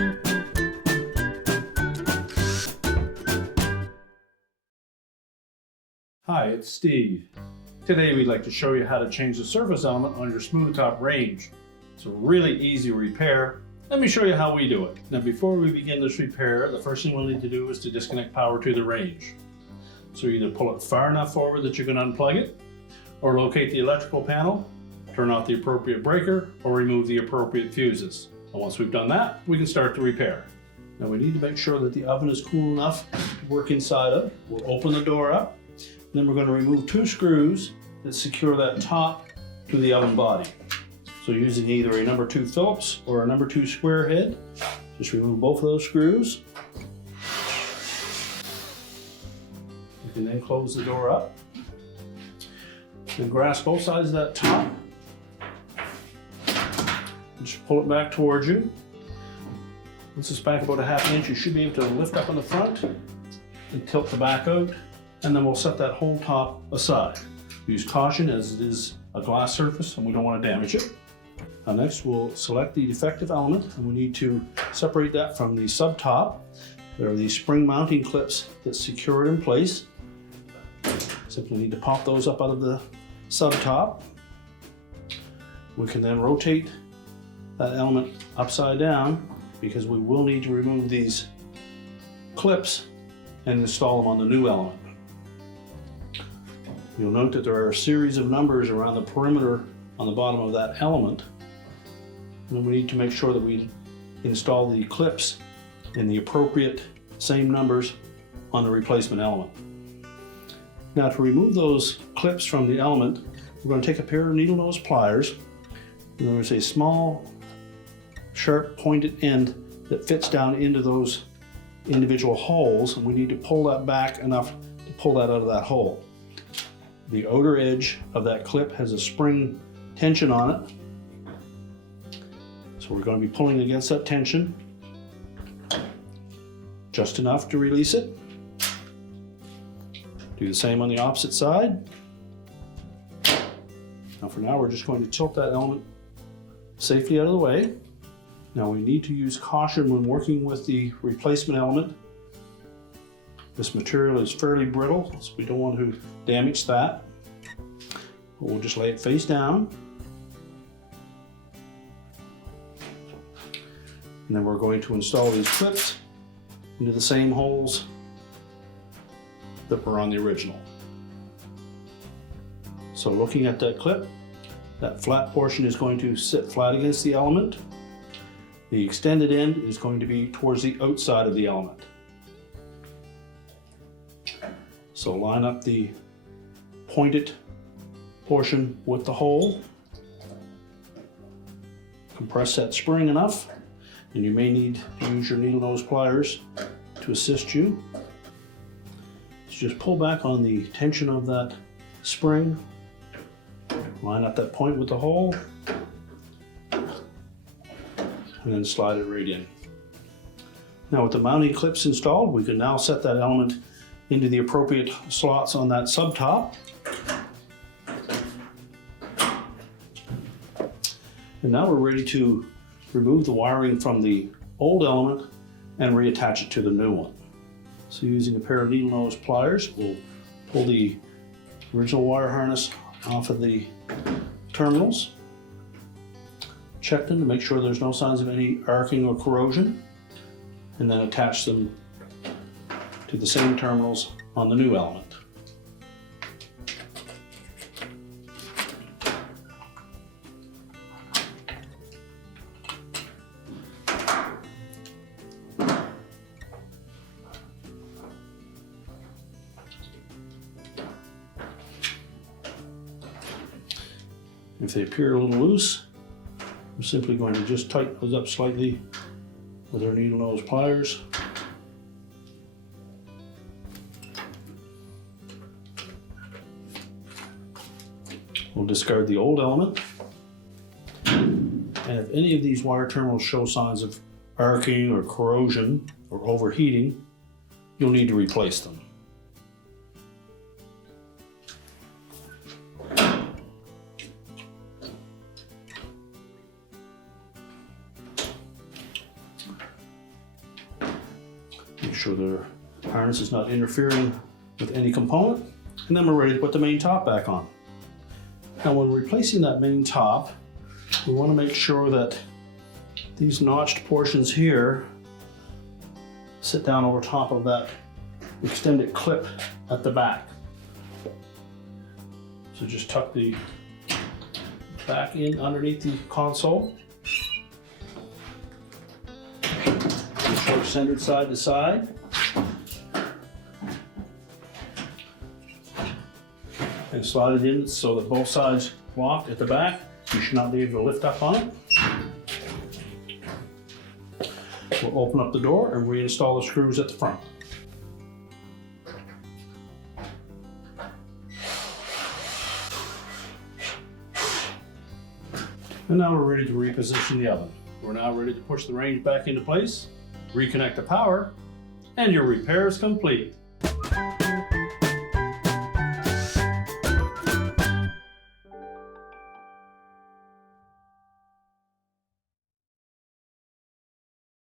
Hi, it's Steve. Today we'd like to show you how to change the surface element on your smooth top range. It's a really easy repair. Let me show you how we do it. Now before we begin this repair, the first thing we'll need to do is to disconnect power to the range. So either pull it far enough forward that you can unplug it, or locate the electrical panel, turn off the appropriate breaker, or remove the appropriate fuses. And once we've done that, we can start the repair. Now we need to make sure that the oven is cool enough to work inside of. We'll open the door up. Then we're going to remove 2 screws that secure that top to the oven body. So using either a number 2 Phillips or a number 2 square head, just remove both of those screws. You can then close the door up. Then grasp both sides of that top. And just pull it back towards you. Once it's back about 1/2 inch, you should be able to lift up on the front and tilt the back out. And then we'll set that whole top aside. Use caution as it is a glass surface and we don't want to damage it. Now next we'll select the defective element and we need to separate that from the sub top. There are these spring mounting clips that secure it in place. Simply need to pop those up out of the sub top. We can then rotate that element upside down because we will need to remove these clips and install them on the new element. You'll note that there are a series of numbers around the perimeter on the bottom of that element. And we need to make sure that we install the clips in the appropriate same numbers on the replacement element. Now to remove those clips from the element, we're going to take a pair of needle nose pliers. And there's a small, sharp pointed end that fits down into those individual holes, and we need to pull that back enough to pull that out of that hole. The outer edge of that clip has a spring tension on it. So we're going to be pulling against that tension just enough to release it. Do the same on the opposite side. Now for now, we're just going to tilt that element safely out of the way. Now we need to use caution when working with the replacement element. This material is fairly brittle, so we don't want to damage that. We'll just lay it face down. And then we're going to install these clips into the same holes that were on the original. So looking at that clip, that flat portion is going to sit flat against the element. The extended end is going to be towards the outside of the element. So line up the pointed portion with the hole. Compress that spring enough, and you may need to use your needle nose pliers to assist you. So just pull back on the tension of that spring, line up that point with the hole, and then slide it right in. Now with the mounting clips installed, we can now set that element into the appropriate slots on that sub top. And now we're ready to remove the wiring from the old element and reattach it to the new one. So using a pair of needle nose pliers, we'll pull the original wire harness off of the terminals. Check them to make sure there's no signs of any arcing or corrosion, and then attach them to the same terminals on the new element. If they appear a little loose, we're simply going to just tighten those up slightly with our needle nose pliers. We'll discard the old element. And if any of these wire terminals show signs of arcing or corrosion or overheating, you'll need to replace them. Make sure the harness is not interfering with any component. And then we're ready to put the main top back on. Now when replacing that main top, we want to make sure that these notched portions here sit down over top of that extended clip at the back. So just tuck the back in underneath the console. Make sure it's centered side to side. And slide it in so that both sides lock at the back. You should not be able to lift up on it. We'll open up the door and reinstall the screws at the front. And now we're ready to reposition the oven. We're now ready to push the range back into place, reconnect the power, and your repair is complete.